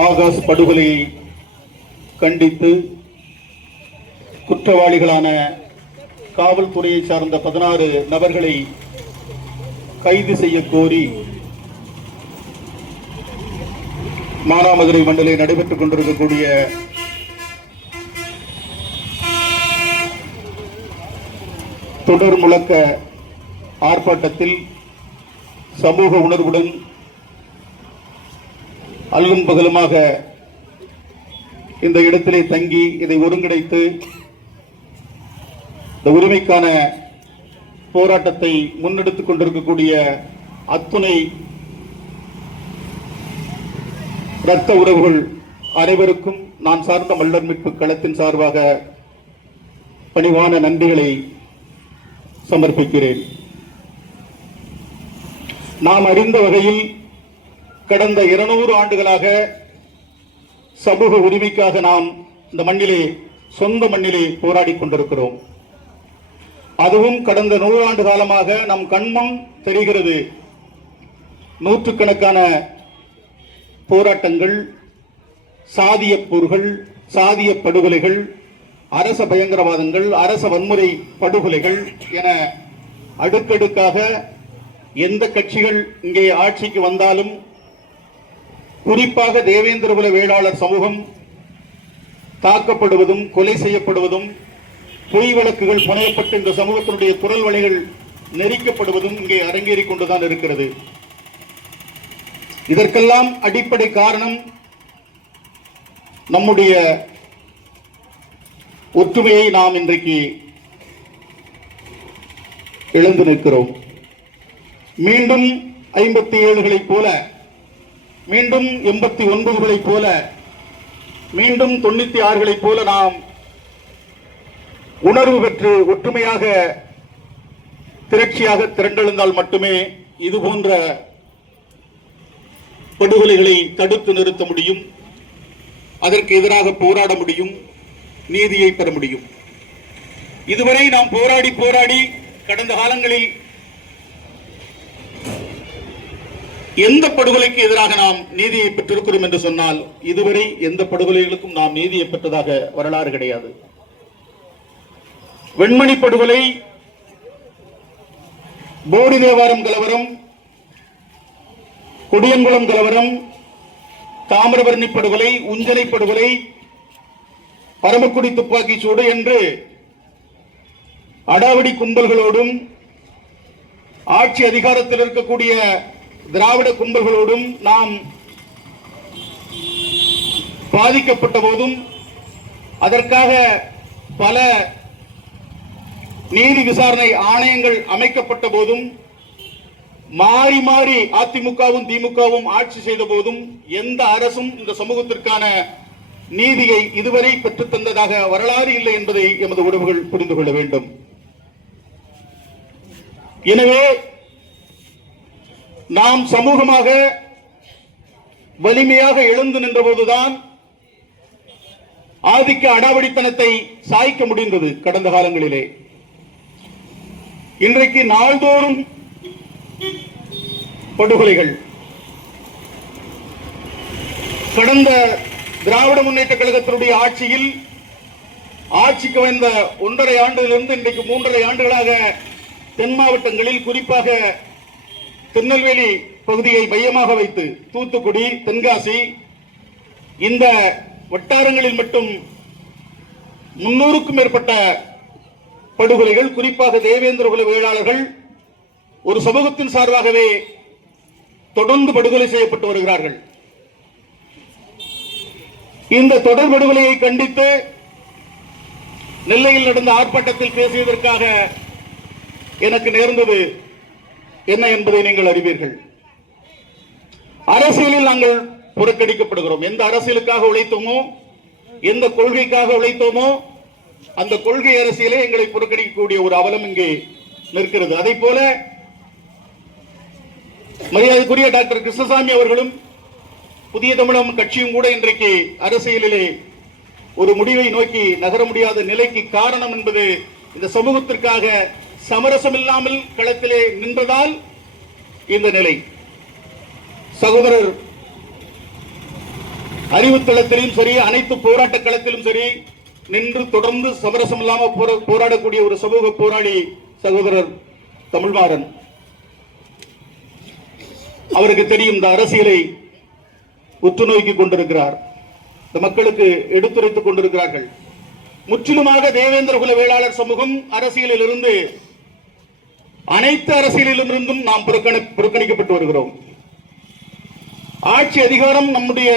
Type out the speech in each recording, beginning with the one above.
ஆகாஷ் படுகொலையை கண்டித்து குற்றவாளிகளான காவல்துறையை சார்ந்த 16 நபர்களை கைது செய்ய கோரி மானாமதுரை மண்டலில் நடைபெற்றுக் கொண்டிருக்கக்கூடிய தொடர் முழக்க ஆர்ப்பாட்டத்தில் சமூக உணர்வுடன் அல்லும் பகலுமாக இந்த இடத்திலே தங்கி இதை ஒருங்கிணைத்து இந்த உரிமைக்கான போராட்டத்தை முன்னெடுத்துக் கொண்டிருக்கக்கூடிய அத்துணை இரத்த உறவுகள் அனைவருக்கும் நான் சார்ந்த மல்லர் மீட்பு களத்தின் சார்பாக பணிவான நன்றிகளை சமர்ப்பிக்கிறேன். நாம் அறிந்த வகையில் கடந்த 200 ஆண்டுகளாக சமூக உரிமைக்காக நாம் இந்த மண்ணிலே சொந்த மண்ணிலே போராடி கொண்டிருக்கிறோம். அதுவும் கடந்த 100 ஆண்டு காலமாக நம் கண்முன் தெரிகிறது. நூற்றுக்கணக்கான போராட்டங்கள், சாதிய போர்கள், சாதிய படுகொலைகள், அரச பயங்கரவாதங்கள், அரச வன்முறை படுகொலைகள் என அடுக்கடுக்காக எந்த கட்சிகள் இங்கே ஆட்சிக்கு வந்தாலும் குறிப்பாக தேவேந்திரகுல வேளாளர் சமூகம் தாக்கப்படுவதும் கொலை செய்யப்படுவதும் பொய் வழக்குகள் புனையப்பட்டு இந்த சமூகத்தினுடைய குரல் வலைகள் நெரிக்கப்படுவதும் இங்கே அரங்கேறிக் கொண்டுதான் இருக்கிறது. இதற்கெல்லாம் அடிப்படை காரணம் நம்முடைய ஒற்றுமையை நாம் இன்றைக்கு இழந்து நிற்கிறோம். மீண்டும் 57களைப் போல, மீண்டும் 89களைப் போல, மீண்டும் 96களைப் போல நாம் உணர்வு பெற்று ஒற்றுமையாக திரட்சியாக திரண்டெழுந்தால் மட்டுமே இது போன்ற படுகொலைகளை தடுத்து நிறுத்த முடியும், அதற்கு எதிராக போராட முடியும், நீதியை பெற முடியும். இதுவரை நாம் போராடி போராடி கடந்த காலங்களில் எந்த படுகொலைக்கு எதிராக நாம் நீதியை பெற்றிருக்கிறோம் என்று சொன்னால் இதுவரை எந்த படுகொலைகளுக்கும் நாம் நீதியை பெற்றதாக வரலாறு கிடையாது. வெண்மணி படுகொலை, போடி தேவாரம் கலவரம், கொடியங்குளம் கலவரம், தாமிரபரணி படுகொலை, உஞ்சலை படுகொலை, பரமக்குடி துப்பாக்கி சூடு என்று அடாவடி கும்பல்களோடும் ஆட்சி அதிகாரத்தில் இருக்கக்கூடிய திராவிட கும்பல்களோடும் நாம் பாதிக்கப்பட்ட போதும் அதற்காக பல நீதி விசாரணை ஆணையங்கள் அமைக்கப்பட்ட போதும் மாறி மாறி அதிமுகவும் திமுகவும் ஆட்சி செய்த போதும் எந்த அரசும் இந்த சமூகத்திற்கான நீதியை இதுவரை பெற்றுத் தந்ததாக வரலாறு இல்லை என்பதை எமது உறவுகள் புரிந்து கொள்ள வேண்டும். எனவே நாம் சமூகமாக வலிமையாக எழுந்து நின்றபோதுதான் ஆதிக்க அடாவடித்தனத்தை சாய்க்க முடிந்தது கடந்த காலங்களிலே. இன்றைக்கு நாள்தோறும் படுகொலைகள். கடந்த திராவிட முன்னேற்ற கழகத்தினுடைய ஆட்சியில் ஆட்சிக்கு வந்த 1.5 ஆண்டிலிருந்து இன்றைக்கு 3.5 ஆண்டுகளாக தென் மாவட்டங்களில் குறிப்பாக திருநெல்வேலி பகுதியை மையமாக வைத்து தூத்துக்குடி, தென்காசி இந்த வட்டாரங்களில் மட்டும் 300க்கும் மேற்பட்ட படுகொலைகள், குறிப்பாக தேவேந்திரகுல வேளாளர்கள் ஒரு சமூகத்தின் சார்பாகவே தொடர்ந்து படுகொலை செய்யப்பட்டு வருகிறார்கள். இந்த தொடர் படுகொலையை கண்டித்து நெல்லையில் நடந்த ஆர்ப்பாட்டத்தில் பேசியதற்காக எனக்கு நேர்ந்தது என்ன என்பதை நீங்கள் அறிவீர்கள். அரசியலில் நாங்கள் புறக்கணிக்கப்படுகிறோம். எந்த அரசியலுக்காக உழைத்தோமோ, எந்த கொள்கைக்காக உழைத்தோமோ அந்த கொள்கை அரசியலே எங்களை புறக்கணிக்கக்கூடிய ஒரு அவலம் இங்கே நிற்கிறது. அதை போல மரியாதைக்குரிய டாக்டர் கிருஷ்ணசாமி அவர்களும் புதிய தமிழகம் கட்சியும் கூட இன்றைக்கு அரசியலிலே ஒரு முடிவை நோக்கி நகர முடியாத நிலைக்கு காரணம் என்பது இந்த சமூகத்திற்காக சமரசம் இல்லாமல் களத்திலே நின்றதால் இந்த நிலை. சகோதரர் அறிவுத்தளத்திலும் சரி, அனைத்து போராட்ட களத்திலும் சரி நின்று தொடர்ந்து சமரசம் இல்லாமல் போராடக்கூடிய ஒரு சமூக போராளி சகோதரர் தமிழ்மாறன். அவருக்கு தெரியும் இந்த அரசியலை உற்று நோக்கி கொண்டிருக்கிறார். இந்த மக்களுக்கு எடுத்துரைத்துக் கொண்டிருக்கிறார்கள். முற்றிலுமாக தேவேந்திர குல வேளாளர் சமூகம் அரசியலில் இருந்து, அனைத்து அரசியலிலும் இருந்தும் நாம் புறக்கணிக்கப்பட்டு வருகிறோம். ஆட்சி அதிகாரம் நம்முடைய,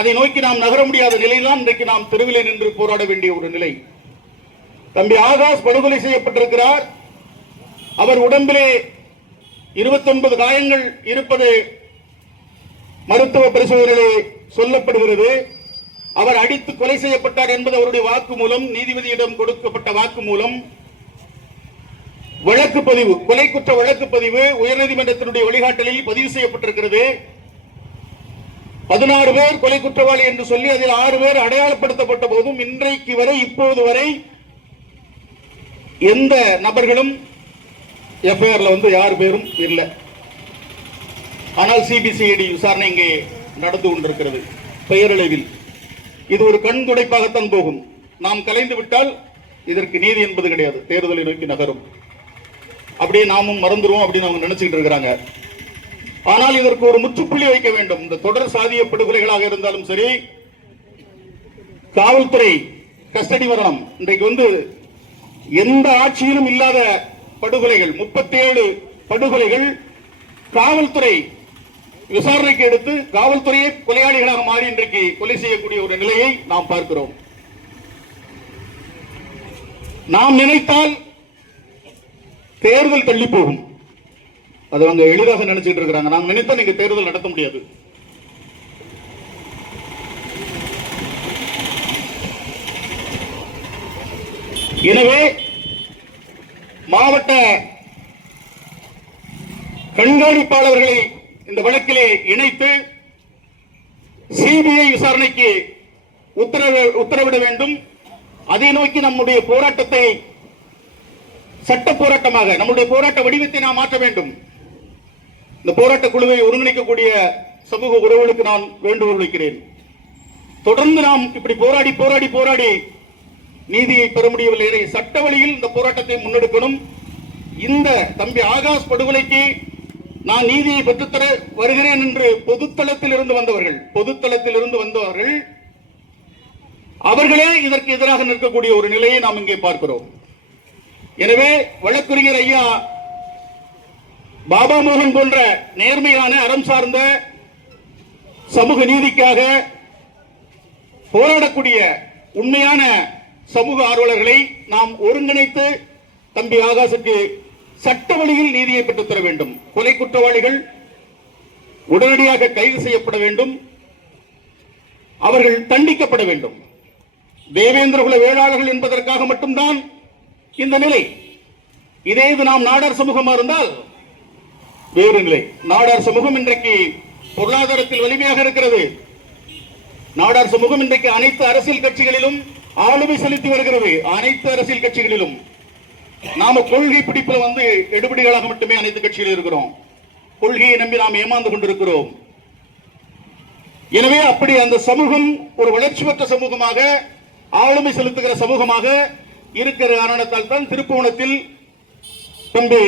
அதை நோக்கி நாம் நகர முடியாத நிலையில்தான் இன்றைக்கு நாம் தெருவிலே நின்று போராட வேண்டிய ஒரு நிலை. தம்பி ஆகாஷ் படுகொலை செய்யப்பட்டிருக்கிறார். அவர் உடம்பிலே 29 காயங்கள் இருப்பது மருத்துவ பரிசோதனையிலே சொல்லப்படுகிறது. அவர் அடித்து கொலை செய்யப்பட்டார் என்பது அவருடைய வாக்குமூலம், நீதிபதியிடம் கொடுக்கப்பட்ட வாக்குமூலம். வழக்கு பதிவு, கொலை குற்ற வழக்கு பதிவு உயர்நீதிமன்றத்தினுடைய வழிகாட்டலில் பதிவு செய்யப்பட்டிருக்கிறது. 16 பேர் கொலை குற்றவாளி என்று சொல்லி அதில் 6 பேர் அடையாளப்படுத்தப்பட்ட போதும் இன்றைக்கு வரை, இப்போது வரை எந்த நபர்களும் எஃப்ஐஆர்ல யார் பேரும் இல்லை. ஆனால் சிபிசிஐடி விசாரணை இங்கே நடந்து கொண்டிருக்கிறது பெயரளவில். இது ஒரு கண் துடைப்பாகத்தான் போகும். நாம் கலைந்து விட்டால் இதற்கு நீதி என்பது கிடையாது, தேர்தலை நோக்கி நகரும். அப்படியே நாமும் மறந்துடுவோம் அப்படின்னு அவங்க நினைச்சுட்டு இருக்கிறாங்க. ஆனால் இதற்கு ஒரு முற்றுப்புள்ளி வைக்க வேண்டும். இந்த தொடர் சாதிய படுகொலைகளாக இருந்தாலும் சரி, காவல்துறை கஸ்டடி மரணம், இன்றைக்கு எந்த ஆட்சியிலும் இல்லாத படுகொலைகள், 37 படுகொலைகள் காவல்துறை விசாரணைக்கு எடுத்து காவல்துறையே கொலையாளிகளாக மாறி இன்றைக்கு கொலை செய்யக்கூடிய ஒரு நிலையை நாம் பார்க்கிறோம். நாம் நினைத்தால் தேர்தல் தள்ளி போகும். அது அவங்க எளிதாக நினைச்சிட்டு இருக்கிறாங்க. நாம் நினைத்தா நீங்க தேர்தல் நடத்த முடியாது. எனவே மாவட்ட கண்காணிப்பாளர்களை இந்த வழக்கிலே இணைத்து சிபிஐ விசாரணைக்கு உத்தரவிட வேண்டும். அதை நோக்கி நம்முடைய போராட்டத்தை சட்ட போராட்டமாக, நம்முடைய போராட்ட வடிவத்தை நாம் மாற்ற வேண்டும். இந்த போராட்ட குழுவை ஒருங்கிணைக்கக்கூடிய சமூக உறவுகளுக்கு நான் வேண்டுகோள் வைக்கிறேன். தொடர்ந்து நாம் இப்படி போராடி போராடி போராடி நீதியை பெற முடியவில்லை. சட்ட வழியில் இந்த போராட்டத்தை முன்னெடுக்கணும். இந்த தம்பி ஆகாஷ் படுகொலைக்கு நான் நீதியை பெற்றுத்தர வருகிறேன் என்று பொதுத்தளத்தில் இருந்து வந்தவர்கள் அவர்களே இதற்கு எதிராக நிற்கக்கூடிய ஒரு நிலையை நாம் இங்கே பார்க்கிறோம். எனவே வழக்கறிஞர் ஐயா பாபா மோகன் போன்ற நேர்மையான, அறம் சார்ந்த, சமூக நீதிக்காக போராடக்கூடிய உண்மையான சமூக ஆர்வலர்களை நாம் ஒருங்கிணைத்து தம்பி ஆகாஷுக்கு சட்ட வழியில் நீதியை பெற்றுத்தர வேண்டும். கொலை குற்றவாளிகள் உடனடியாக கைது செய்யப்பட வேண்டும். அவர்கள் தண்டிக்கப்பட வேண்டும். தேவேந்திர குல வேளாளர்கள் என்பதற்காக மட்டும்தான் இந்த நிலை. இதே இது நாம் நாடார் சமூகமா இருந்தால் வேறு நிலை. நாடார் சமூகம் இன்றைக்கு பொருளாதாரத்தில் வலிமையாக இருக்கிறது. நாடார் சமூகம் இன்றைக்கு அனைத்து அரசியல் கட்சிகளிலும் ஆளுமை செலுத்தி வருகிறது. அனைத்து அரசியல் கட்சிகளிலும் நாம கொள்கை பிடிப்பில் எடுபடிகளாக மட்டுமே அனைத்து கட்சிகளில் இருக்கிறோம். கொள்கையை நம்பி நாம் ஏமாந்து கொண்டிருக்கிறோம். எனவே அப்படி அந்த சமூகம் ஒரு வளர்ச்சி பெற்ற சமூகமாக, ஆளுமை செலுத்துகிற சமூகமாக இருக்கிற காரணத்தால் தான் திருப்புவனத்தில் தம்பி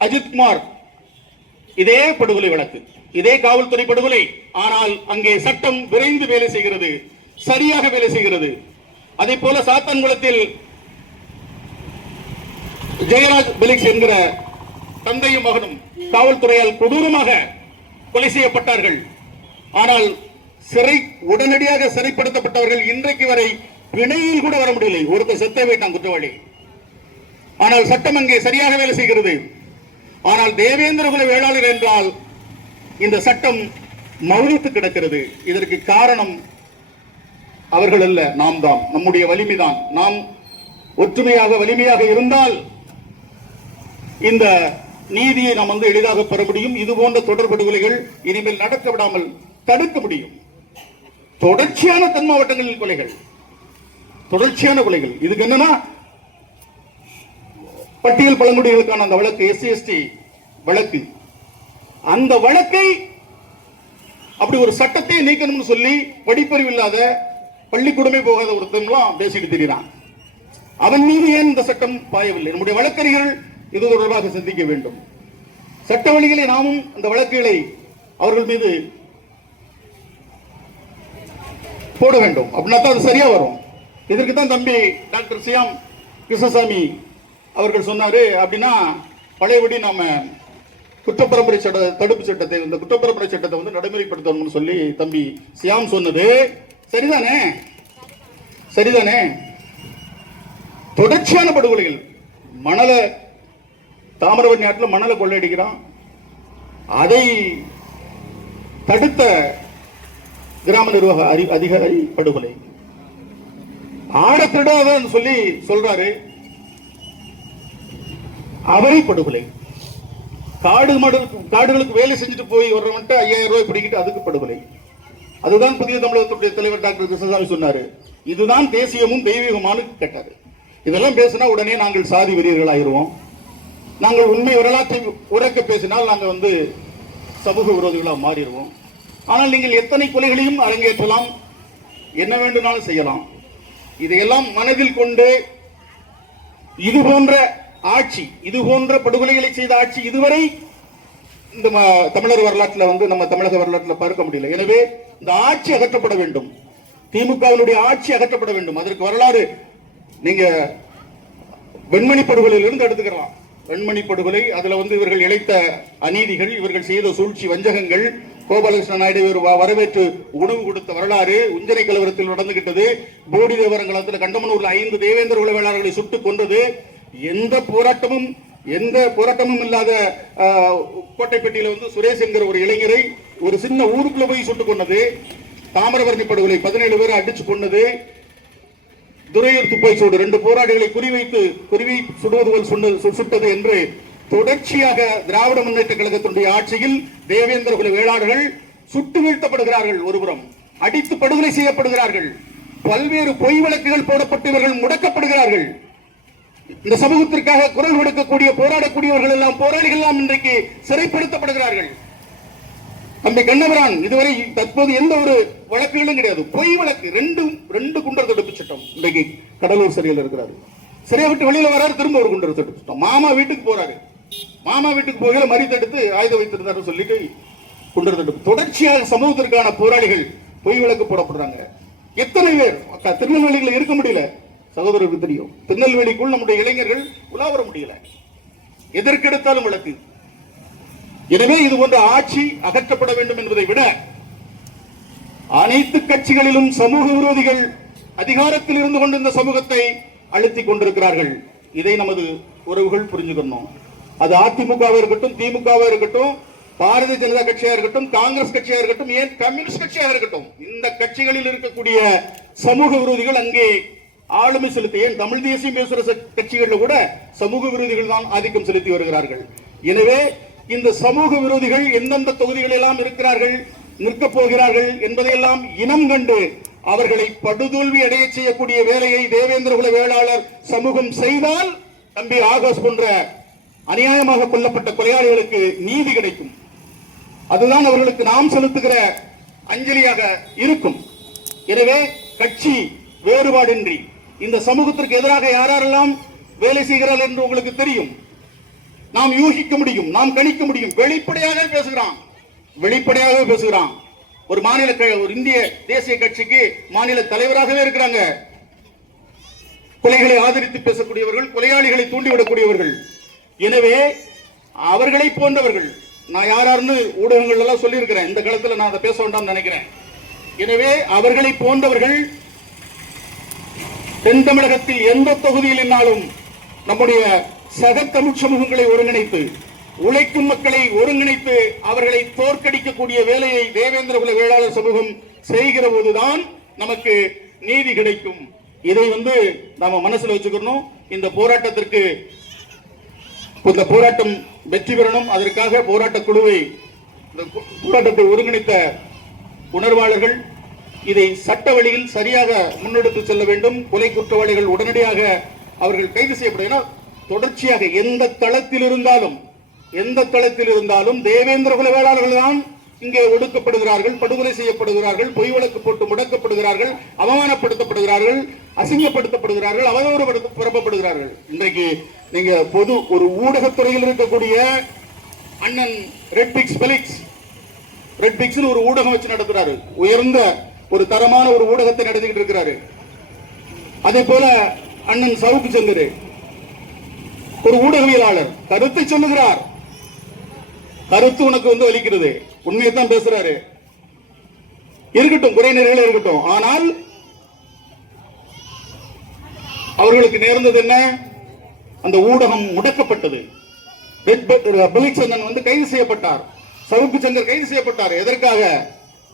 அஜித்குமார் இதே படுகொலை வழக்கு, இதே காவல்துறை படுகொலை. ஆனால் அங்கே சட்டம் விரைந்து வேலை செய்கிறது, சரியாக வேலை செய்கிறது. அதே போல சாத்தான்குளத்தில் ஜெயராஜ் பெலிக்ஸ் என்கிற தந்தையும் மகனும் காவல்துறையால் கொடூரமாக கொலை செய்யப்பட்டார்கள். ஆனால் உடனடியாக சிறைப்படுத்தப்பட்டவர்கள் இன்றைக்கு வரை பிணையில் கூட வர முடியலை. ஒருத்தர் செத்தே போயிட்டான் குற்றவாளி. ஆனால் சட்டம் அங்கே சரியாக வேலை செய்கிறது. ஆனால் தேவேந்திர குல வேளாளர் என்றால் இந்த சட்டம் மௌனித்து கிடக்கிறது. இதற்கு காரணம் அவர்கள் அல்ல, நாம் தான். நம்முடைய வலிமைதான். நாம் ஒற்றுமையாக வலிமையாக இருந்தால் இந்த நீதியை நாம் எளிதாக பெற முடியும். இது போன்ற தொடர்படுகொலைகள் இனிமேல் நடக்க விடாமல் தடுக்க முடியும். தொடர்ச்சியான தென் மாவட்டங்களில் கொலைகள், தொடர்ச்சியான கொலைகள். இதுக்கு என்னன்னா பட்டியல் பழங்குடிகளுக்கான அந்த வழக்கு, SC ST வழக்கு, அந்த வழக்கை அப்படி ஒரு சட்டத்தை நீக்கணும்னு சொல்லி படிப்பறிவு இல்லாத பள்ளிக்கூடமே போகாத ஒருத்தன்லாம் பேசிட்டு திரிகிறான். அவன் மீது ஏன் இந்த சட்டம் பாயவில்லை? நம்முடைய வழக்கறிஞர்கள் இது தொடர்பாக சிந்திக்க வேண்டும். சட்ட வழிகளை நாமும் அந்த வழக்குகளை அவர்கள் மீது போட வேண்டும். அப்படின்னா தான் அது சரியா வரும். இதற்கு தான் தம்பி டாக்டர் சியாம் கிருஷ்ணசாமி அவர்கள் சொன்னாரு. அப்படின்னா பழையபடி நாம குற்றப்பரம்பரை சட்ட தடுப்பு சட்டத்தை, இந்த குற்றப்பரம்பரை சட்டத்தை வந்து நடைமுறைப்படுத்தணும்னு சொல்லி தம்பி சியாம் சொன்னது சரிதானே? சரிதானே? தொடர்ச்சியான படுகொலைகள், மணலை தாமிரபரணி ஆற்றில் மணலை கொள்ளையடிக்கிறான், அதை தடுத்த கிராம நிர்வாக அதிகாரி படுகொலை, ஆட திருடாதன்னு சொல்லி சொல்றாரு, அவரை படுகொலை, காடுகளுக்கு வேலை செஞ்சுட்டு போய் வர்றவன்ட்டு 5000 ரூபாய் பிடிக்கிட்டு அதுக்கு படுகொலை. அதுதான் புதிய தமிழகத்துடைய தலைவர் டாக்டர் கிருஷ்ணசாமி சொன்னாரு. இதுதான் தேசியமும் தெய்வீகமானு கேட்டாரு. இதெல்லாம் பேசினா உடனே நாங்கள் சாதி வெறியர்கள் ஆயிடுவோம், நாங்கள் உண்மை வரலாற்றை உரைக்க பேசினால் நாங்கள் வந்து சமூக விரோதிகளாக மாறிடுவோம். ஆனால் நீங்கள் எத்தனை கொலைகளையும் அரங்கேற்றலாம், என்ன வேண்டுமானாலும் செய்யலாம். இதையெல்லாம் மனதில் கொண்டு இது போன்ற ஆட்சி, இது போன்ற படுகொலைகளை செய்த ஆட்சி இதுவரை இந்த தமிழர் வரலாற்றில் வந்து நம்ம தமிழக வரலாற்றில் பார்க்க முடியல. எனவே இந்த ஆட்சி அகற்றப்பட வேண்டும், திமுகவினுடைய ஆட்சி அகற்றப்பட வேண்டும். அதற்கு வரலாறு நீங்க வெண்மணி படுகொலையிலிருந்து எடுத்துக்கலாம். வெண்மணி படுகொலை, அதுல வந்து இவர்கள் இழைத்த அநீதிகள், இவர்கள் செய்த சூழ்ச்சி வஞ்சகங்கள், கோபாலகிருஷ்ண நாயுடு வரவேற்று உணவு கொடுத்த வரலாறு, உஞ்சனை கலவரத்தில் நடந்துகிட்டது, போடி தேவரங்களத்தில் கண்டமனூர்ல 5 தேவேந்திர குல வேளாளர்களை சுட்டுக் கொன்றது, எந்த போராட்டமும் இல்லாத கோட்டைப்பட்டியில வந்து சுரேஷ் என்கிற ஒரு இளைஞரை ஒரு சின்ன ஊருக்குள்ள போய் சுட்டுக் கொண்டது, தாமிரபரணி படுகொலை 17 பேரை அடிச்சு கொண்டது, துரையூர் துப்பாக்கி சூடு 2 போராளிகளை குறிவை சுடுவது போல் சுட்டது என்று தொடர்ச்சியாக திராவிட முன்னேற்ற கழகத்தினுடைய ஆட்சியில் தேவேந்திர குல வேளாளர்கள் சுட்டு வீழ்த்தப்படுகிறார்கள், ஒருபுறம் அடித்து படுகொலை செய்யப்படுகிறார்கள், பல்வேறு பொய் வழக்குகள் போடப்பட்டு இவர்கள் முடக்கப்படுகிறார்கள். இந்த சமூகத்திற்காக குரல் கொடுக்கக்கூடிய போராடக்கூடியவர்கள் எல்லாம், போராளிகள் எல்லாம் இன்றைக்கு சிறைப்படுத்தப்படுகிறார்கள். தம்பி கண்ணபிரான் இதுவரை தற்போது எந்த ஒரு வழக்குகளும் கிடையாது, பொய் வழக்கு, 2 குண்டர் தடுப்பு சட்டம். இன்றைக்கு கடலூர் சிறையில் இருக்கிறாரு, சிறையை விட்டு வெளியில வராரு, திரும்ப ஒரு குண்டர் தடுப்பு சட்டம். மாமா வீட்டுக்கு போறாரு, மாமா வீட்டுக்கு போகல மறி தடுத்து ஆயுதம் வைத்திருந்தாரு சொல்லிட்டு குண்டர் தடுப்பு. தொடர்ச்சியாக சமூகத்திற்கான போராளிகள் பொய் வழக்கு போடப்படுறாங்க. எத்தனை பேர் திருநெல்வேலியில் இருக்க முடியல, சகோதரருக்கு தெரியும். திருநெல்வேலிக்குள் நம்முடைய இளைஞர்கள் உலாவர முடியல, எதற்கெடுத்தாலும் வழக்கு. எனவே இது போன்ற ஆட்சி அகற்றப்பட வேண்டும் என்பதை விட அனைத்து கட்சிகளிலும் சமூக விரோதிகள் அதிகாரத்தில் இருந்து கொண்டு இந்த சமூகத்தை அழுத்திக் கொண்டிருக்கிறார்கள். இதை நமது உறவுகள் புரிஞ்சுக்கணும். அது அதிமுகவாக இருக்கட்டும், திமுகவாக இருக்கட்டும், பாரதிய ஜனதா கட்சியாக இருக்கட்டும், காங்கிரஸ் கட்சியாக இருக்கட்டும், ஏன் கம்யூனிஸ்ட் கட்சியாக இருக்கட்டும், இந்த கட்சிகளில் இருக்கக்கூடிய சமூக விரோதிகள் அங்கே ஆளுமை செலுத்தி, ஏன் தமிழ் தேசியம் பேசுற கட்சிகளில் கூட சமூக விரோதிகள் தான் ஆதிக்கம் செலுத்தி வருகிறார்கள். எனவே இந்த சமூக விரோதிகள் எந்தெந்த தொகுதிகள் எல்லாம் இருக்கிறார்கள், நிற்கப் போகிறார்கள் என்பதையெல்லாம் இனம் கண்டு அவர்களை படுதோல்வி அடைய செய்யக்கூடிய வேலையை தேவேந்திர குல வேளாளர் சமூகம் செய்தால் தம்பி ஆகாஷ் போன்ற அநியாயமாக கொல்லப்பட்ட கொலையாளிகளுக்கு நீதி கிடைக்கும். அதுதான் அவர்களுக்கு நாம் செலுத்துகிற அஞ்சலியாக இருக்கும். எனவே கட்சி வேறுபாடின்றி இந்த சமூகத்திற்கு எதிராக யாரெல்லாம் வேலை செய்கிறார்கள் என்று உங்களுக்கு தெரியும், நாம் யூகிக்க முடியும், நாம் கணிக்க முடியும். வெளிப்படையாக பேசுகிறான். ஒரு மாநில, ஒரு இந்திய தேசிய கட்சிக்கு மாநில தலைவராகவே இருக்கிறாங்க. கொலைகளை ஆதரித்து பேசக்கூடியவர்கள், கொலையாளிகளை தூண்டிவிடக்கூடியவர்கள். எனவே அவர்களை போன்றவர்கள், நான் யாராருன்னு ஊடகங்கள் எல்லாம் சொல்லி இருக்கிறேன், இந்த காலத்தில் நான் அதை பேச வேண்டாம் நினைக்கிறேன். எனவே அவர்களை போன்றவர்கள் தென் தமிழகத்தில் எந்த தொகுதியில் என்னாலும் நம்முடைய சக தமிழ் சமூகங்களை ஒருங்கிணைத்து, உழைக்கும் மக்களை ஒருங்கிணைத்து அவர்களை தோற்கடிக்கக்கூடிய வேலையை தேவேந்திர குல வேளாளர் சமூகம் செய்கிற போதுதான் நமக்கு நீதி கிடைக்கும். இதை நாம மனசுல வச்சுக்கணும். இந்த போராட்டத்திற்கு, இந்த போராட்டம் வெற்றி பெறணும். அதற்காக போராட்ட குழுவை, போராட்டத்தை ஒருங்கிணைத்த உணர்வாளர்கள் இதை சட்ட வழியில் சரியாக முன்னெடுத்து செல்ல வேண்டும். கொலை குற்றவாளிகள் உடனடியாக அவர்கள் கைது செய்யப்படும். தொடர்ச்சியாக எந்த தளத்தில் இருந்தாலும் எந்த தளத்தில் இருந்தாலும் தேவேந்திர குல வேளாளர்கள் தான் இங்கே ஒடுக்கப்படுகிறார்கள், படுகொலை செய்யப்படுகிறார்கள், பொய் வழக்கு போட்டு முடக்கப்படுகிறார்கள், அவமானப்படுத்தப்படுகிறார்கள், அசிங்கப்படுத்தப்படுகிறார்கள், அவதூறு பரப்பப்படுகிறார்கள். இன்றைக்கு நீங்க பொது ஒரு ஊடகத்துறையில் இருக்கக்கூடிய அண்ணன் ரெட்பிக்ஸ் ஒரு ஊடகம் வச்சு நடத்துறாரு. உயர்ந்த ஒரு தரமான ஒரு ஊடகத்தை நடத்திக்கிட்டு இருக்கிறாரு. அதே போல அண்ணன் சவுக்கு சங்கர் ஒரு ஊடகவியலாளர் கருத்தை சொல்லுகிறார். கருத்து உனக்கு வலிக்கிறது, உண்மையை தான் பேசுறாரு, இருக்கட்டும், குறை நிறைகள் இருக்கட்டும். ஆனால் அவர்களுக்கு நேர்ந்தது என்ன? அந்த ஊடகம் முடக்கப்பட்டது. கைது செய்யப்பட்டார், சவுக்கு சங்கர் கைது செய்யப்பட்டார். எதற்காக?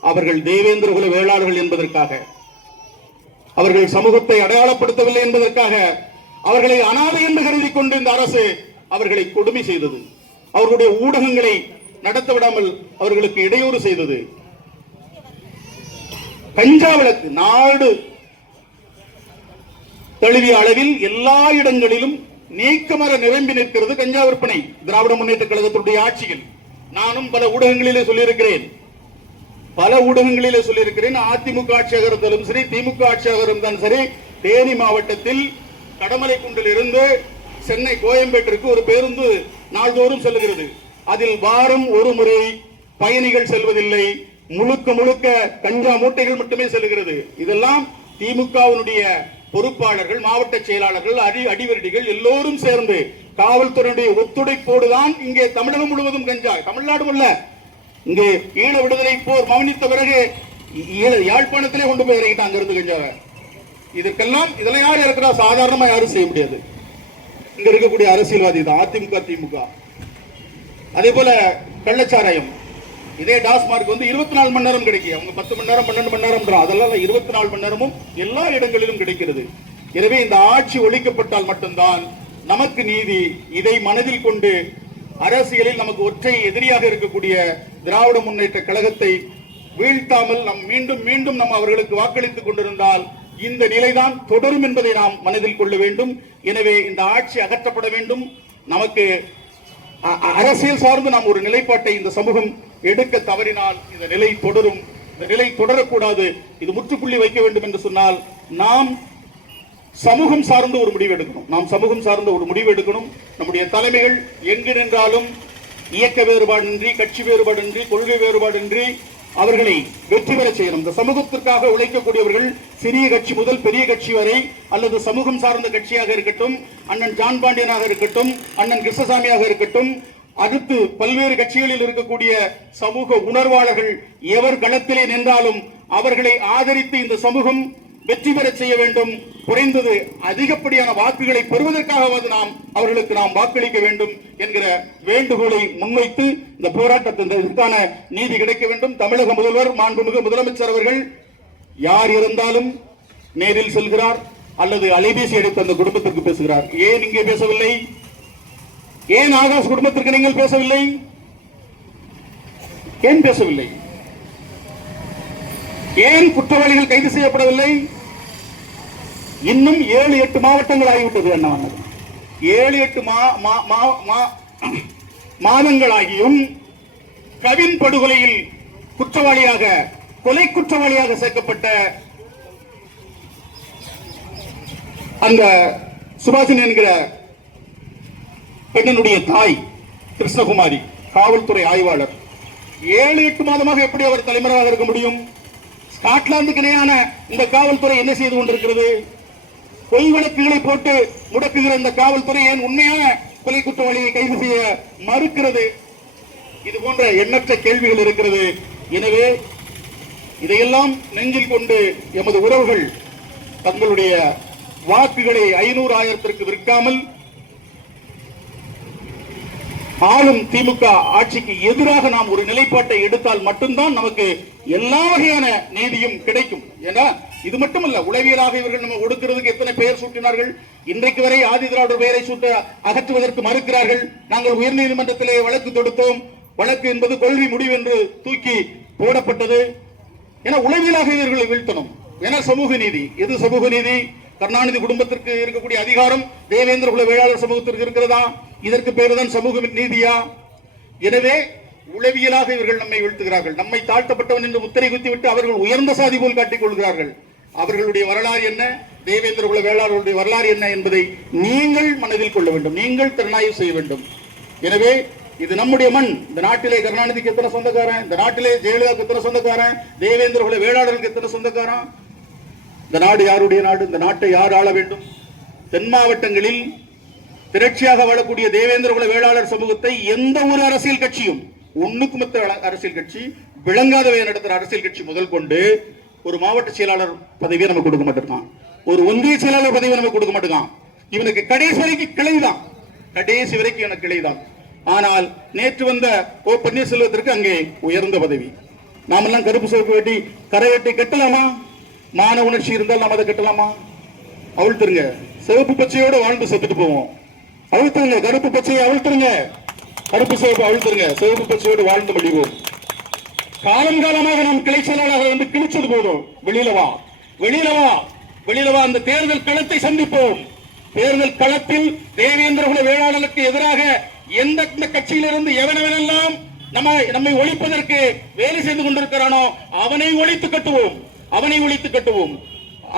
அவர்கள் தேவேந்திர குல வேளாளர்கள் என்பதற்காக, அவர்கள் சமூகத்தை அடையாளப்படுத்தவில்லை என்பதற்காக, அவர்களை அனாதை என்று கருதி கொண்டு இந்த அரசு அவர்களை கொடுமை செய்தது. அவர்களுடைய ஊடகங்களை நடத்த விடாமல் அவர்களுக்கு இடையூறு செய்தது. கஞ்சா விளக்கு நாடு தழுவிய அளவில் எல்லா இடங்களிலும் நீக்கமர நிரம்பி நிற்கிறது கஞ்சா விற்பனை. திராவிட முன்னேற்ற கழகத்தினுடைய ஆட்சியில் நானும் பல ஊடகங்களிலே சொல்லியிருக்கிறேன். அதிமுக ஆட்சியாக இருந்தாலும் சரி, திமுக ஆட்சியாக இருந்தாலும் சரி, தேனி மாவட்டத்தில் கடமலைக்குண்டில் இருந்து சென்னை கோயம்பேட்டிற்கு ஒரு பேருந்து நாள்தோறும் செல்லுகிறது. அதில் வாரம் ஒரு முறை பயணிகள் செல்வதில்லை, முழுக்க கஞ்சா மூட்டைகள் மட்டுமே செல்கிறது. இதெல்லாம் திமுகவினுடைய பொறுப்பாளர்கள், மாவட்ட செயலாளர்கள், அடிவரடிகள் எல்லோரும் சேர்ந்து காவல்துறையுடைய ஒத்துழைப்போடுதான் இங்கே தமிழகம் முழுவதும் கஞ்சா, தமிழ்நாடு அல்ல, இங்கே ஈழ விடுதலை போர் மௌனித்த பிறகு யாழ்ப்பாணத்திலே கொண்டு போய் இறங்கிட்டாங்க இருந்து கஞ்சாவை. இதெல்லாம் யார் இருக்கிறா? சாதாரணமா யாரும் செய்ய முடியாது. இங்க இருக்கக்கூடிய அரசியல்வாதி தான் அதிமுக திமுக. அதே போல கள்ளச்சாராயம், இதே டாஸ்மார்க் 24 மணி நேரம் கிடைக்கும். அவங்க 10 மணி நேரம் 12 மணி நேரம், அதெல்லாம் 24 மணி நேரமும் எல்லா இடங்களிலும் கிடைக்கிறது. எனவே இந்த ஆட்சி ஒழிக்கப்பட்டால் மட்டும்தான் நமக்கு நீதி. இதை மனதில் கொண்டு அரசியலில் நமக்கு ஒற்றை எதிரியாக இருக்கக்கூடிய திராவிட முன்னேற்ற கழகத்தை வீழ்த்தாமல் நாம் மீண்டும் நாம் அவர்களுக்கு வாக்களித்துக் கொண்டிருந்தால் இந்த நிலைதான் தொடரும் என்பதை நாம் மனதில் கொள்ள வேண்டும். எனவே இந்த ஆட்சி அகற்றப்பட வேண்டும். நமக்கு அரசியல் சார்ந்து நாம் ஒரு நிலைப்பாட்டை இந்த சமூகம் எடுக்க தவறினால் இந்த நிலை தொடரும். இந்த நிலை தொடரக்கூடாது. இது முற்றுப்புள்ளி வைக்க வேண்டும் என்று சொன்னால் நாம் சமூகம் சார்ந்த ஒரு முடிவு எடுக்கணும். நம்முடைய தலைமைகள் எங்கு நின்றாலும் இயக்க வேறுபாடின்றி, கட்சி வேறுபாடின்றி, கொள்கை வேறுபாடின்றி அவர்களை வெற்றி பெற செய்யணும். இந்த சமூகத்திற்காக உழைக்கக்கூடியவர்கள் சிறிய கட்சி முதல் பெரிய கட்சி வரை, அல்லது சமூகம் சார்ந்த கட்சியாக இருக்கட்டும், அண்ணன் ஜான் பாண்டியனாக இருக்கட்டும், அண்ணன் கிருஷ்ணசாமியாக இருக்கட்டும், அடுத்து பல்வேறு கட்சிகளில் இருக்கக்கூடிய சமூக உணர்வாளர்கள் எவர் களத்திலே நின்றாலும் அவர்களை ஆதரித்து இந்த சமூகம் வெற்றி பெற செய்ய வேண்டும். குறைந்தது அதிகப்படியான வாக்குகளை பெறுவதற்காகவது அவர்களுக்கு நாம் வாக்களிக்க வேண்டும் என்கிற வேண்டுகோளை முன்வைத்து இந்த போராட்டத்திற்கான நீதி கிடைக்க வேண்டும். தமிழக முதல்வர் மாண்புமிகு முதலமைச்சர் அவர்கள் யார் இருந்தாலும் நேரில் செல்கிறார் அல்லது அலைபேசி எடுத்து அந்த குடும்பத்திற்கு பேசுகிறார். ஏன் இங்கே பேசவில்லை? ஏன் ஆகாஷ் குடும்பத்திற்கு நீங்கள் பேசவில்லை? ஏன் பேசவில்லை? ஏன் குற்றவாளிகள் கைது செய்யப்படவில்லை? இன்னும் 7-8 மாவட்டங்கள் ஆகிவிட்டது. என்ன 7-8 மாதங்களாகியும் கவின் படுகொலையில் கொலை குற்றவாளியாக சேர்க்கப்பட்ட அந்த சுபாஷினி என்கிற பெண்ணினுடைய தாய் கிருஷ்ணகுமாரி காவல்துறை ஆய்வாளர் 7-8 மாதமாக எப்படி அவர் தலைமறைவாக இருக்க முடியும்? ஸ்காட்லாந்துக்கு இணையான இந்த காவல்துறை என்ன செய்து கொண்டிருக்கிறது? பொய் வழக்குகளை போட்டு முடக்குகிற இந்த காவல்துறை ஏன் உண்மையான கொலை குற்றவாளியை கைது செய்ய மறுக்கிறது? இது போன்ற எண்ணற்ற கேள்விகள் இருக்கிறது. எனவே இதையெல்லாம் நெஞ்சில் கொண்டு எமது உறவுகள் தங்களுடைய வாக்குகளை 500,000 விற்காமல் ஆளும் திமுக ஆட்சிக்கு எதிராக நாம் ஒரு நிலைப்பாட்டை எடுத்தால் மட்டும்தான் நமக்கு எல்லா வகையான நீதியும் கிடைக்கும். ஏன்னா இது மட்டுமல்ல, உளவியலாக இவர்கள் நம்ம ஒடுக்கிறதுக்கு எத்தனை பெயர் சூட்டினார்கள். இன்றைக்கு வரை ஆதி திராவிடர் பெயரை சூட்ட அகற்றுவதற்கு மறுக்கிறார்கள். நாங்கள் உயர்நீதிமன்றத்திலே வழக்கு தொடுத்தோம். வழக்கு என்பது கொள்கை முடிவு என்று தூக்கி போடப்பட்டது. ஏன்னா உளவியலாக இவர்களை வீழ்த்தணும். ஏன்னா சமூக நீதி. எது சமூக நீதி? கருணாநிதி குடும்பத்திற்கு இருக்கக்கூடிய அதிகாரம் தேவேந்திர குல வேளாளர் சமூகத்திற்கு இருக்கிறதா? இதற்கு பேருதான் சமூக நீதியா? எனவே உளவியலாக இவர்கள் நம்மை வீழ்த்துகிறார்கள். நம்மை தாழ்த்தப்பட்டவன் என்று முத்திரை குத்திவிட்டு அவர்கள் உயர்ந்த சாதி போல் காட்டிக் கொள்கிறார்கள். அவர்களுடைய வரலாறு என்ன, தேவேந்திர குல வேளாளர்களுடைய வரலாறு என்ன என்பதை நீங்கள் மனதில் கொள்ள வேண்டும், நீங்கள் திறனாய்வு செய்ய வேண்டும். எனவே இது நம்முடைய மண். இந்த நாட்டிலே கருணாநிதிக்கு எத்தனை சொந்தக்காரன், இந்த நாட்டிலே ஜெயலலிதாவுக்கு எத்தனை சொந்தக்காரன், தேவேந்திர குல வேளாளர்களுக்கு எத்தனை சொந்தக்காரன். இந்த நாடு யாருடைய நாடு? இந்த நாட்டை யார் ஆள வேண்டும்? தென் மாவட்டங்களில் திரட்சியாக வாழக்கூடிய தேவேந்திர குல வேளாளர் சமூகத்தை எந்த ஒரு அரசியல் கட்சியும், ஒண்ணுக்கு மத்த அரசியல் கட்சி, விளங்காதவை நடத்துற அரசியல் கட்சி முதல் கொண்டு ஒரு மாவட்ட செயலாளர் பதவியை நமக்கு கொடுக்க மாட்டேங்கான், ஒரு ஒன்றிய செயலாளர் பதவியை நமக்கு கொடுக்க மாட்டேங்கான். இவனுக்கு கடைசி வரைக்கும் கிளைதான், கடைசி வரைக்கும் எனக்கு கிளைதான். ஆனால் நேற்று வந்த ஓ பன்னீர்செல்வத்திற்கு அங்கே உயர்ந்த பதவி. நாமெல்லாம் கருப்பு சிவப்பு வெட்டி கரை வெட்டி கட்டலாமா? மான உணர்ச்சி இருந்தால் நாம் அதை கட்டலாமா? அவிழ்த்துருங்க. சிவப்பு பச்சையோட வாழ்ந்து செத்துட்டு போவோம். அவிழ்த்துருங்க, கருப்பு பச்சையை அவிழ்த்துருங்க, கருப்பு சிவப்பு அவிழ்த்துருங்க, சிவப்பு பச்சையோடு வாழ்ந்து முடிவோம். காலம் காலமாக நாம் கிளை செயலாளர்கள் வந்து கிழிச்சது போதும். வெளியில வா, வெளியில வா, வெளியில வா. அந்த தேர்தல் களத்தை சந்திப்போம். தேர்தல் களத்தில் தேவேந்திர குல வேளாளர்களுக்கு எதிராக எந்த கட்சியிலிருந்து எவனவனெல்லாம் நம்மை ஒழிப்பதற்கு வேலை செய்து கொண்டிருக்கிறானோ அவனை ஒழித்து கட்டுவோம், அவனை ஒழித்து கட்டுவோம்.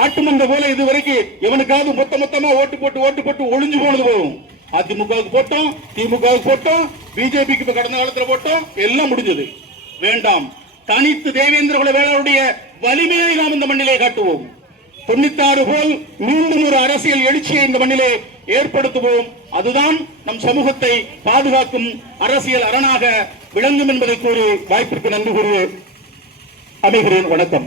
ஆட்டுமன்ற போல இதுவரைக்கும் எவனுக்காவது மொத்தமா ஓட்டு போட்டு ஒளிஞ்சு போனது போகும். அதிமுகவுக்கு போட்டோம், திமுகவுக்கு போட்டோம், பிஜேபிக்கு கடந்த காலத்தில் போட்டோம், எல்லாம் முடிஞ்சது. வேண்டாம், தனித்து தேவேந்திர குல வேளாளருடைய வலிமையை நாம் இந்த மண்ணிலே காட்டுவோம். 96 போல் மீண்டும் ஒரு அரசியல் எழுச்சியை இந்த மண்ணிலே ஏற்படுத்துவோம். அதுதான் நம் சமூகத்தை பாதுகாக்கும் அரசியல் அரணாக விளங்கும் என்பதை கூறி வாய்ப்பிற்கு நன்றி கூறி அமைகிறேன். வணக்கம்.